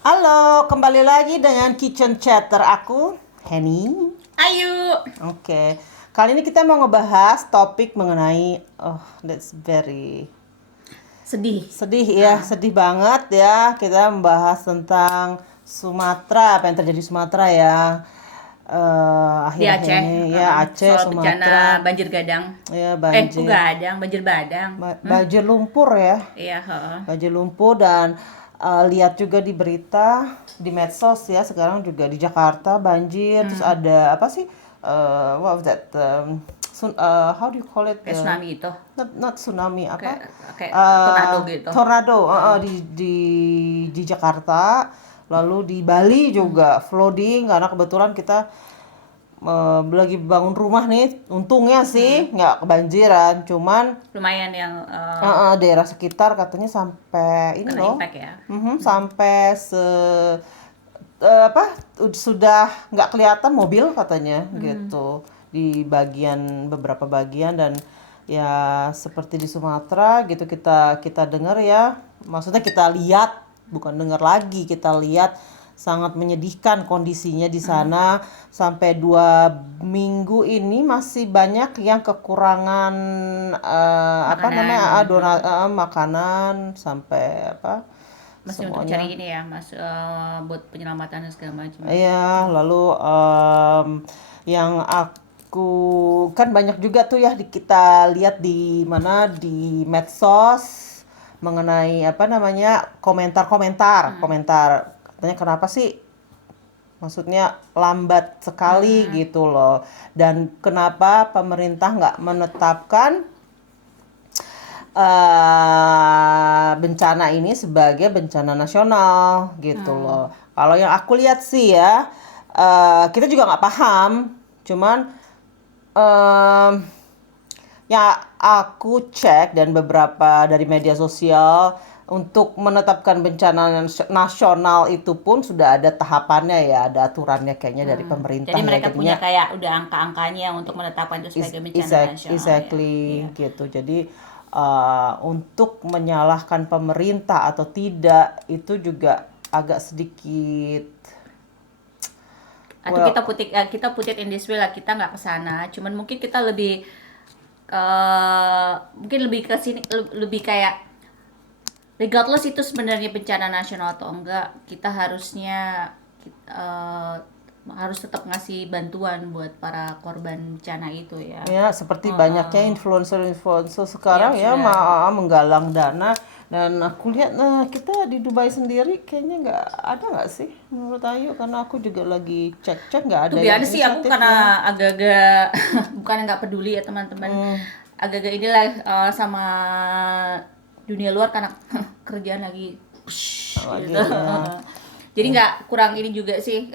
Halo, kembali lagi dengan Kitchen Chatter aku, Henny. Ayo. Oke, kali ini kita mau ngebahas topik mengenai, that's very Sedih. sedih ya, sedih banget ya. Kita membahas tentang Sumatera, apa yang terjadi di Sumatera ya. Di Akhir-akhir Aceh, ini ya Aceh, soal bencana Sumatera, banjir gadang. ya Kok banjir, gadang, banjir badang. banjir lumpur ya. Iya, heeh. Banjir lumpur dan lihat juga di berita di medsos ya sekarang juga di Jakarta banjir terus ada apa sih what was that how do you call it Kayak tsunami gitu. not tsunami apa Kayak kayak tornado gitu. tornado di Jakarta lalu di Bali juga flooding karena kebetulan kita lagi bangun rumah nih untungnya sih nggak kebanjiran cuman Lumayan yang daerah sekitar katanya sampai ini kena loh. impact ya. Sampai apa sudah nggak kelihatan mobil katanya gitu di beberapa bagian dan ya seperti di Sumatera gitu kita kita dengar ya maksudnya kita lihat bukan dengar lagi kita lihat sangat menyedihkan kondisinya di sana sampai 2 minggu ini masih banyak yang kekurangan apa Makanan. namanya makanan sampai apa Masih untuk cari semuanya. ini ya, Mas, buat penyelamatan dan segala macam. Iya, lalu yang aku kan banyak juga tuh ya kita lihat di mana di medsos mengenai apa namanya komentar katanya kenapa sih maksudnya lambat sekali gitu loh dan kenapa pemerintah nggak menetapkan bencana ini sebagai bencana nasional gitu loh. Kalau yang aku lihat sih ya, kita juga nggak paham. Cuman em, ya aku cek dan beberapa dari media sosial untuk menetapkan bencana nasional itu pun sudah ada tahapannya ya, ada aturannya kayaknya dari pemerintah Jadi ya. mereka punya Jadinya kayak udah angka-angkanya untuk menetapkan itu sebagai bencana nasional ya. exactly Iya. gitu. Jadi untuk menyalahkan pemerintah atau tidak itu juga agak sedikit Atau well kita put it in this way lah, kita nggak ke sana, cuman mungkin kita lebih mungkin lebih ke sini, lebih kayak regardless itu sebenarnya bencana nasional atau enggak, kita harusnya harus tetap ngasih bantuan buat para korban bencana itu ya. ya seperti banyaknya influencer Ya sekarang ya sudah. menggalang dana dan aku lihat nah kita di Dubai sendiri kayaknya nggak sih menurut Ayu karena aku juga lagi cek-cek nggak Tuh ada yang biasa sih, aku inisiatifnya. karena agak-agak bukan nggak peduli ya teman-teman, agak-agak inilah, sama dunia luar karena kerjaan lagi Lagi gitu. ya Jadi nggak kurang ini juga sih,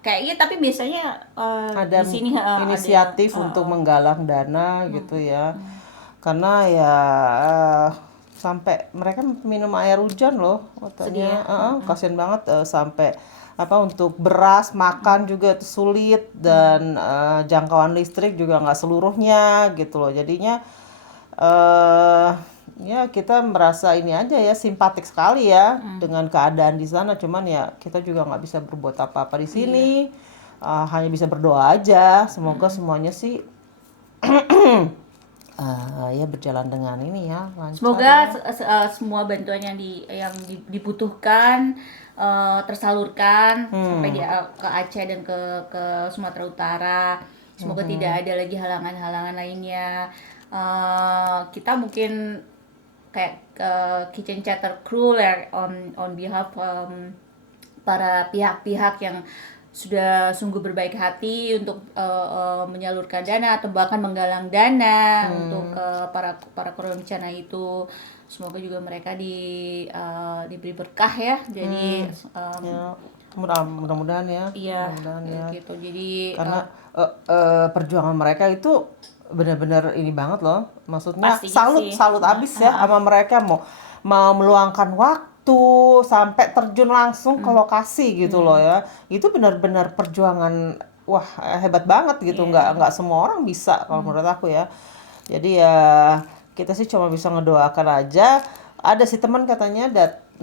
kayaknya, tapi biasanya ada di sini ada. inisiatif untuk menggalang dana gitu ya karena ya sampai mereka minum air hujan loh Sedih ya. katanya kasihan banget sampai apa untuk beras makan juga itu sulit dan jangkauan listrik juga nggak seluruhnya gitu loh jadinya eh ya kita merasa ini aja ya simpatik sekali ya dengan keadaan di sana cuman ya kita juga nggak bisa berbuat apa-apa di sini. Iya. Hanya bisa berdoa aja semoga semuanya sih ya berjalan dengan ini ya lancar Semoga ya. semua bantuan dibutuhkan tersalurkan sampai ke Aceh dan ke Sumatera Utara. Semoga tidak ada lagi halangan-halangan lainnya. Kita mungkin kayak kitchen chatter crew ya, on behalf para pihak-pihak yang sudah sungguh berbaik hati untuk menyalurkan dana atau bahkan menggalang dana untuk para para korban bencana itu. Semoga juga mereka diberi berkah ya. Jadi Ya mudah-mudahan ya iya, mudah-mudahan ya gitu. Jadi karena perjuangan mereka itu benar-benar ini banget loh maksudnya pastinya salut sih. salut abis ya sama mereka mau mau meluangkan waktu sampai terjun langsung ke lokasi gitu loh ya itu benar-benar perjuangan wah hebat banget gitu Iya. nggak semua orang bisa kalau menurut aku ya jadi ya kita sih cuma bisa ngedoakan aja ada sih teman katanya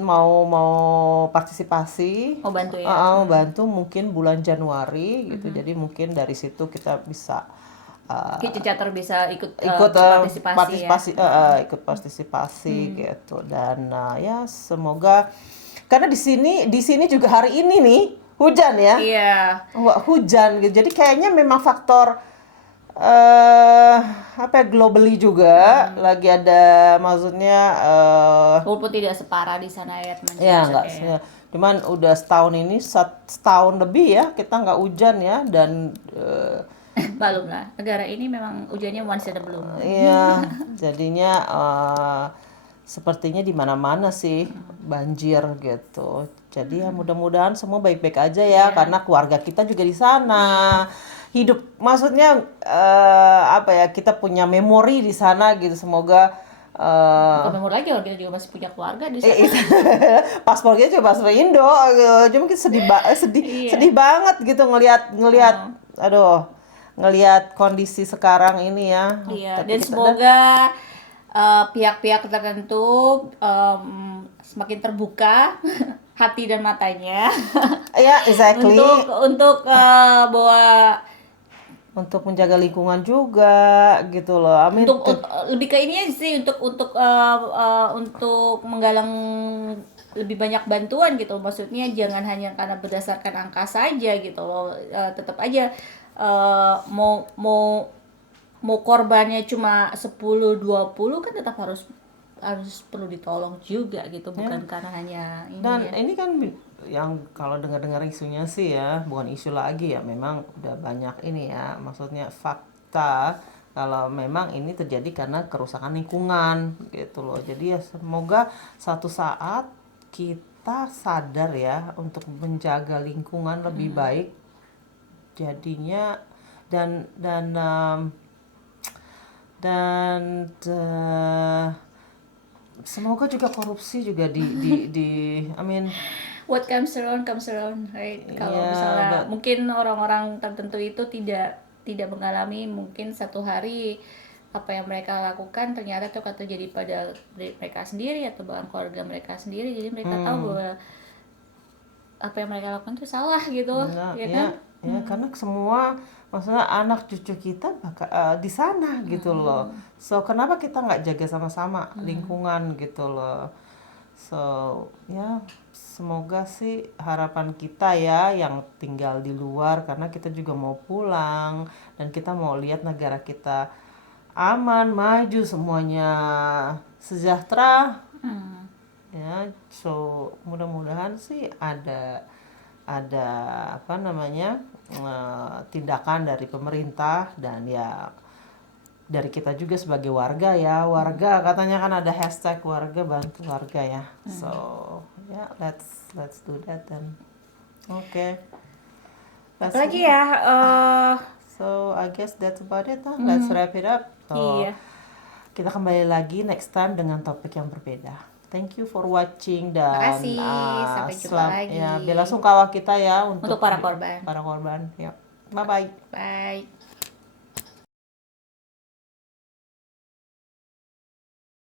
mau partisipasi, Mau bantu ya. bantu mungkin bulan Januari gitu. Jadi mungkin dari situ kita bisa Kitchen Chatter bisa ikut ikut partisipasi ya. ikut partisipasi gitu. Dan ya semoga, karena di sini juga hari ini nih hujan ya. Iya. Wah, hujan gitu. Jadi kayaknya memang faktor apa ya, globally juga lagi ada, maksudnya Walaupun tidak separah di sana ya teman ya Cicak enggak, ya. cuman udah setahun ini, setahun lebih ya kita nggak hujan ya. Dan Malum lah, negara ini memang hujannya once in a blue moon. iya, jadinya sepertinya di mana-mana sih banjir gitu. Jadi ya mudah-mudahan semua baik-baik aja ya, karena keluarga kita juga di sana. Hidup, maksudnya apa ya, kita punya memori di sana gitu. Semoga Bukan memori lagi, orang kita juga masih punya keluarga di sana. paspor kita juga paspor Indo gitu. Cuma kita sedih banget gitu ngelihat aduh, ngelihat kondisi sekarang ini ya. Iya, Tapi dan kita- semoga pihak-pihak tertentu semakin terbuka hati dan matanya ya exactly, untuk bahwa untuk menjaga lingkungan juga gitu loh. I mean, lebih ke ini sih, untuk menggalang lebih banyak bantuan gitu. Maksudnya jangan hanya karena berdasarkan angka saja gitu loh. Tetap aja mau korbannya cuma 10-20 kan tetap harus perlu ditolong juga gitu, bukan karena hanya ini dan ya. ini kan yang kalau dengar-dengar isunya sih ya, bukan isu lagi ya, memang udah banyak ini ya, maksudnya fakta kalau memang ini terjadi karena kerusakan lingkungan gitu loh. Jadi ya semoga satu saat kita sadar ya untuk menjaga lingkungan lebih baik jadinya. Dan semoga juga korupsi juga I mean, What comes around comes around, right? Kalau Yeah, misalnya mungkin orang-orang tertentu itu tidak mengalami, mungkin satu hari apa yang mereka lakukan ternyata itu akan terjadi pada mereka sendiri atau bahkan keluarga mereka sendiri. Jadi mereka tahu bahwa apa yang mereka lakukan itu salah gitu, ya kan? ya karena semua, maksudnya anak cucu kita bakal di sana gitu loh. So kenapa kita nggak jaga sama-sama lingkungan gitu loh. So ya semoga sih harapan kita ya yang tinggal di luar, karena kita juga mau pulang dan kita mau lihat negara kita aman, maju, semuanya sejahtera. Ya, so mudah-mudahan sih ada apa namanya, tindakan dari pemerintah dan ya dari kita juga sebagai warga ya. Warga katanya kan ada hashtag warga bantu warga ya. So ya, let's do that then. Okay. Apalagi ya, So I guess that's about it. Let's wrap it up. So, iya. kita kembali lagi next time dengan topik yang berbeda. Thank you for watching dan Makasih. Sampai jumpa lagi. ya, bela sungkawa kita ya untuk Untuk para korban. Ya. Bye bye. Bye.